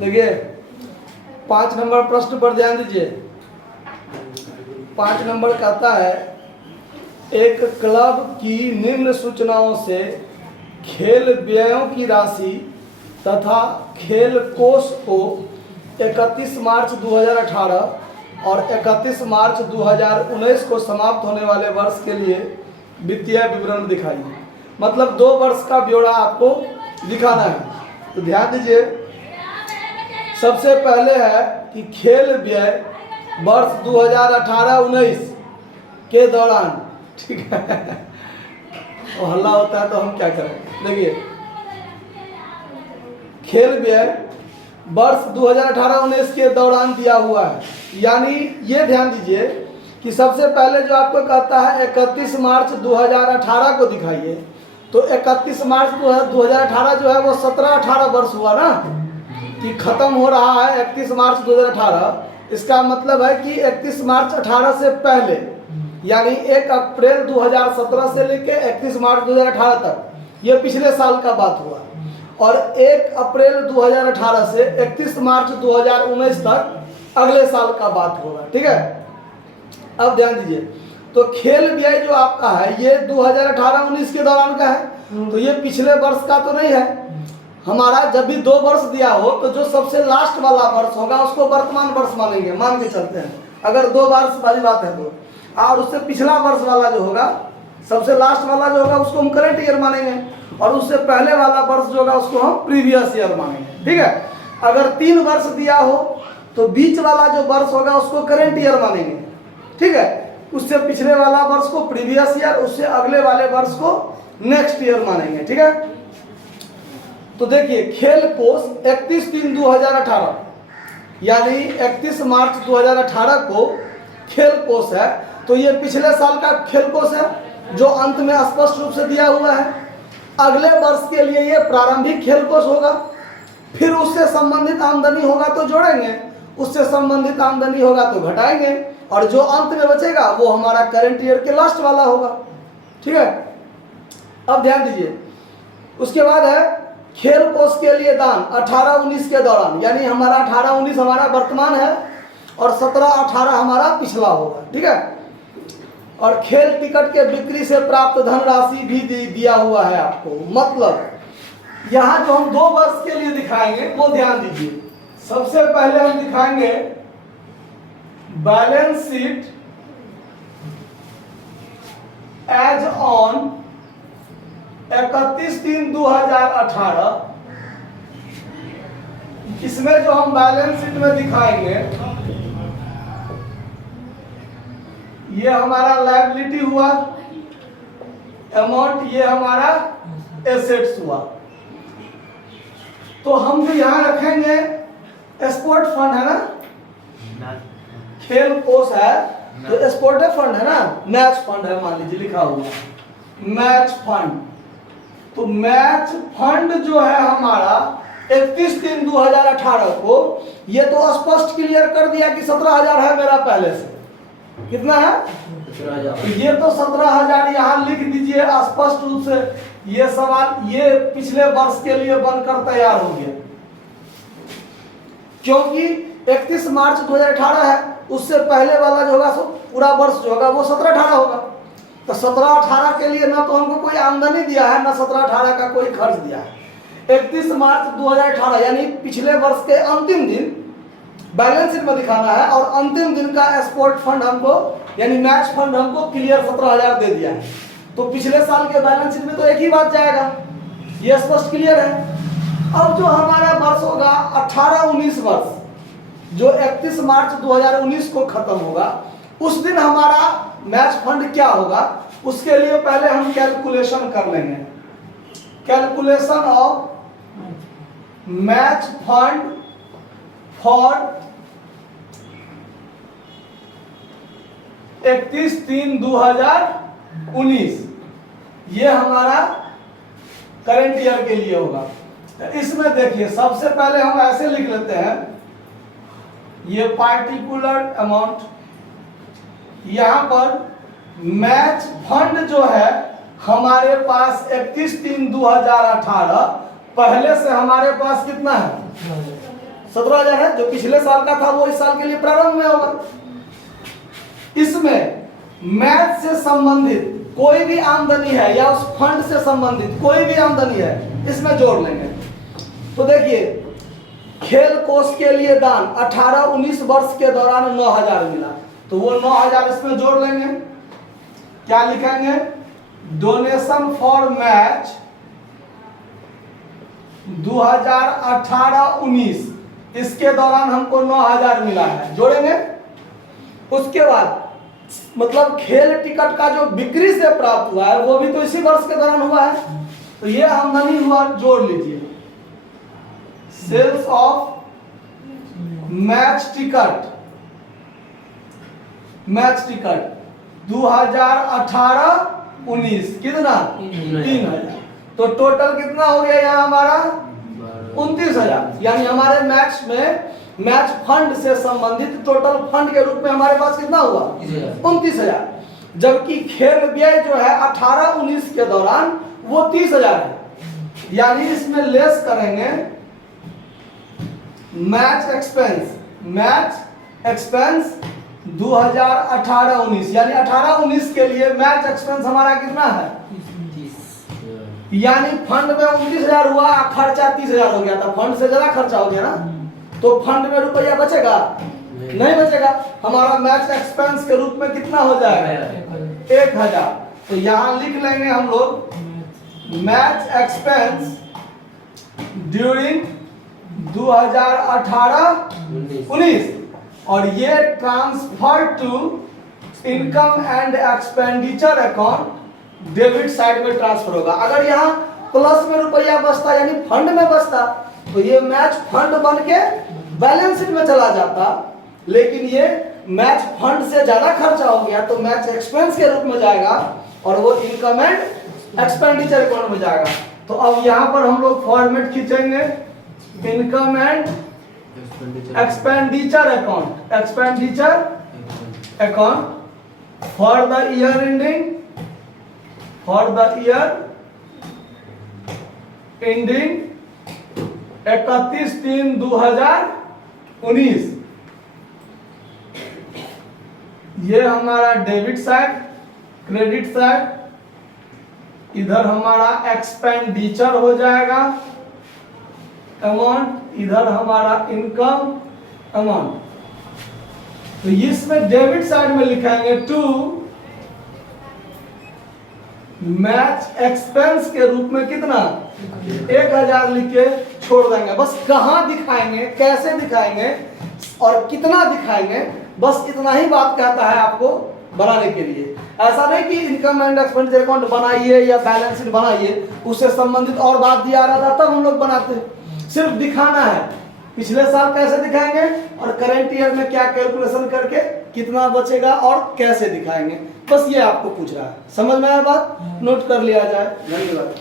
देखिए 5 नंबर प्रश्न पर ध्यान दीजिए। 5 नंबर कहता है एक क्लब की निम्न सूचनाओं से खेल व्ययों की राशि तथा खेल कोष को 31 मार्च 2018 और 31 मार्च 2019 को समाप्त होने वाले वर्ष के लिए वित्तीय विवरण दिखाइए। मतलब 2 वर्ष का ब्यौरा आपको दिखाना है। तो ध्यान दीजिए, सबसे पहले है कि खेल व्यय वर्ष 2018-19 के दौरान, ठीक है, और हल्ला होता है तो हम क्या करें। देखिए खेल व्यय वर्ष 2018-19 के दौरान दिया हुआ है, यानी ये ध्यान दीजिए कि सबसे पहले जो आपको कहता है 31 मार्च 2018 को दिखाइए, तो 31 मार्च 2018 जो है वो 17-18 वर्ष हुआ ना, कि खत्म हो रहा है 31 मार्च 2018। इसका मतलब है कि 31 मार्च 18 से पहले, यानी 1 अप्रैल 2017 से लेकर 31 मार्च 2018 तक, ये पिछले साल का बात हुआ। और 1 अप्रैल 2018 से 31 मार्च 2019 तक अगले साल का बात होगा, ठीक है। अब ध्यान दीजिए, तो खेल व्यय जो आपका है ये 2018-19 के दौरान का है, तो ये पिछले वर्ष का तो नहीं है। हमारा जब भी 2 वर्ष दिया हो तो जो सबसे लास्ट वाला वर्ष होगा उसको वर्तमान वर्ष मानेंगे, मान के चलते हैं। अगर 2 वर्ष वाली बात है तो, और उससे पिछला वर्ष वाला जो होगा, सबसे लास्ट वाला जो होगा उसको हम करंट ईयर मानेंगे, और उससे पहले वाला वर्ष जो होगा उसको हम प्रीवियस ईयर मानेंगे, ठीक है। अगर 3 वर्ष दिया हो तो बीच वाला जो वर्ष होगा उसको करंट ईयर मानेंगे, ठीक है। उससे पिछले वाला वर्ष को प्रीवियस ईयर, उससे अगले वाले वर्ष को नेक्स्ट ईयर मानेंगे, ठीक है। तो देखिए खेल कोष 31/3/2018 यानी 31 मार्च 2018 को खेल कोष है, तो ये पिछले साल का खेल कोष है जो अंत में स्पष्ट रूप से दिया हुआ है। अगले वर्ष के लिए ये प्रारंभिक खेल कोष होगा, फिर उससे संबंधित आमदनी होगा तो जोड़ेंगे, उससे संबंधित आमदनी होगा तो घटाएंगे, और जो अंत में बचेगा वो हमारा करंट ईयर के लास्ट वाला होगा, ठीक है। अब ध्यान दीजिए, उसके बाद है खेल कोष के लिए दान 18-19 के दौरान, यानी हमारा 18-19 हमारा वर्तमान है और 17-18 हमारा पिछला होगा, ठीक है। और खेल टिकट के बिक्री से प्राप्त धनराशि भी दिया हुआ है आपको। मतलब यहाँ जो हम 2 वर्ष के लिए दिखाएंगे वो ध्यान दीजिए। सबसे पहले हम दिखाएंगे बैलेंस शीट एज ऑन 31/3/2018। इसमें जो हम बैलेंस शीट में दिखाएंगे, ये हमारा लायबिलिटी हुआ अमाउंट, ये हमारा एसेट्स हुआ। तो हम जो यहाँ रखेंगे स्पोर्ट फंड है ना, खेल कोष है तो स्पोर्ट फंड है ना, मैच फंड है, मान लीजिए लिखा हुआ मैच फंड। तो मैच फंड जो है हमारा 31/3/2018 को, ये तो स्पष्ट क्लियर कर दिया कि 17,000 है मेरा पहले से। कितना है? 17,000। तो ये तो 17,000 यहाँ लिख दीजिए स्पष्ट रूप से। ये सवाल ये पिछले वर्ष के लिए बनकर तैयार हो गया, क्योंकि 31 मार्च 2018 है, उससे पहले वाला जो होगा पूरा वर्ष जो होगा वो 17-18 होगा। तो 17-18 के लिए ना तो हमको कोई आमदनी दिया है, ना 17-18 का कोई खर्च दिया है। 31 मार्च 2018 यानी पिछले वर्ष के अंतिम दिन बैलेंस शीट में दिखाना है, और अंतिम दिन का स्पोर्ट फंड हमको यानी मैच फंड हमको क्लियर 17,000 दे दिया है। तो पिछले साल के बैलेंस शीट में तो एक ही बात जाएगा, ये स्पष्ट क्लियर है। अब जो हमारा वर्ष होगा 18-19 वर्ष, जो 31 मार्च 2019 को खत्म होगा, उस दिन हमारा मैच फंड क्या होगा, उसके लिए पहले हम कैलकुलेशन कर लेंगे। Calculation of match fund for 31/3/2019, ये हमारा करंट ईयर के लिए होगा। इसमें देखिए सबसे पहले हम ऐसे लिख लेते हैं, ये पार्टिकुलर अमाउंट, यहाँ पर मैच फंड जो है हमारे पास 31/3/2018, पहले से हमारे पास कितना है 17,000 है, जो पिछले साल का था वो इस साल के लिए प्रारंभ में होगा। इसमें मैच से संबंधित कोई भी आमदनी है या उस फंड से संबंधित कोई भी आमदनी है, इसमें जोड़ लेंगे। तो देखिए, खेल कोष के लिए दान 18-19 वर्ष के दौरान 9,000 मिला, तो वो 9,000 इसमें जोड़ लेंगे। क्या लिखेंगे? डोनेशन फॉर मैच 2018-19, इसके दौरान हमको 9,000 मिला है, जोड़ेंगे। उसके बाद मतलब खेल टिकट का जो बिक्री से प्राप्त हुआ है वो भी तो इसी वर्ष के दौरान हुआ है, तो ये आमदनी हुआ, जोड़ लीजिए। सेल्स ऑफ मैच टिकट 2018-19 कितना? 3,000। तो टोटल कितना हो गया यहाँ हमारा? 29,000। यानी हमारे मैच में मैच फंड से संबंधित टोटल फंड के रूप में हमारे पास कितना हुआ? 29,000। जबकि खेल व्यय जो है 18-19 के दौरान वो 30,000 है। यानी इसमें लेस करेंगे मैच एक्सपेंस 2018-19, यानी 18-19 के लिए मैच एक्सपेंस हमारा कितना है? 30। यानी फंड में 29,000 हुआ, खर्चा 30,000 हो गया था, फंड से ज्यादा खर्चा हो गया ना, तो फंड में रुपया बचेगा? नहीं बचेगा। हमारा मैच एक्सपेंस के रूप में कितना हो जाएगा? 1,000। तो यहां लिख लेंगे हम लोग मैच एक्सपेंस ड्यूरिंग 2018-19, और ये transfer to income and expenditure account debit side में ट्रांसफर होगा। अगर यहाँ प्लस में रुपया बचता यानी फंड में बचता तो ये मैच फंड बन के बैलेंस शीट में चला जाता, लेकिन ये मैच फंड से ज्यादा खर्चा हो गया तो मैच एक्सपेंस के रूप में जाएगा और वो इनकम एंड एक्सपेंडिचर अकाउंट में जाएगा। तो अब यहाँ पर हम लोग फॉर्मेट खींचेंगे income and expenditure account for the year ending 31/3/2019। ये हमारा डेबिट साइड, क्रेडिट साइड, इधर हमारा एक्सपेंडिचर हो जाएगा अमाउंट, इधर हमारा इनकम अमाउंट। तो इसमें डेबिट साइड में लिखेंगे टू मैच एक्सपेंस के रूप में कितना? 1,000 लिख के छोड़ देंगे। बस कहां दिखाएंगे, कैसे दिखाएंगे और कितना दिखाएंगे, बस इतना ही बात कहता है आपको बनाने के लिए। ऐसा नहीं कि इनकम एंड एक्सपेंडिचर अकाउंट बनाइए या बैलेंस शीट बनाइए, उससे संबंधित और बात दिया रहा था तब हम लोग बनाते हैं। सिर्फ दिखाना है पिछले साल कैसे दिखाएंगे और करंट ईयर में क्या कैलकुलेशन करके कितना बचेगा और कैसे दिखाएंगे, बस ये आपको पूछ रहा है। समझ में आया बात? नोट कर लिया जाए। धन्यवाद।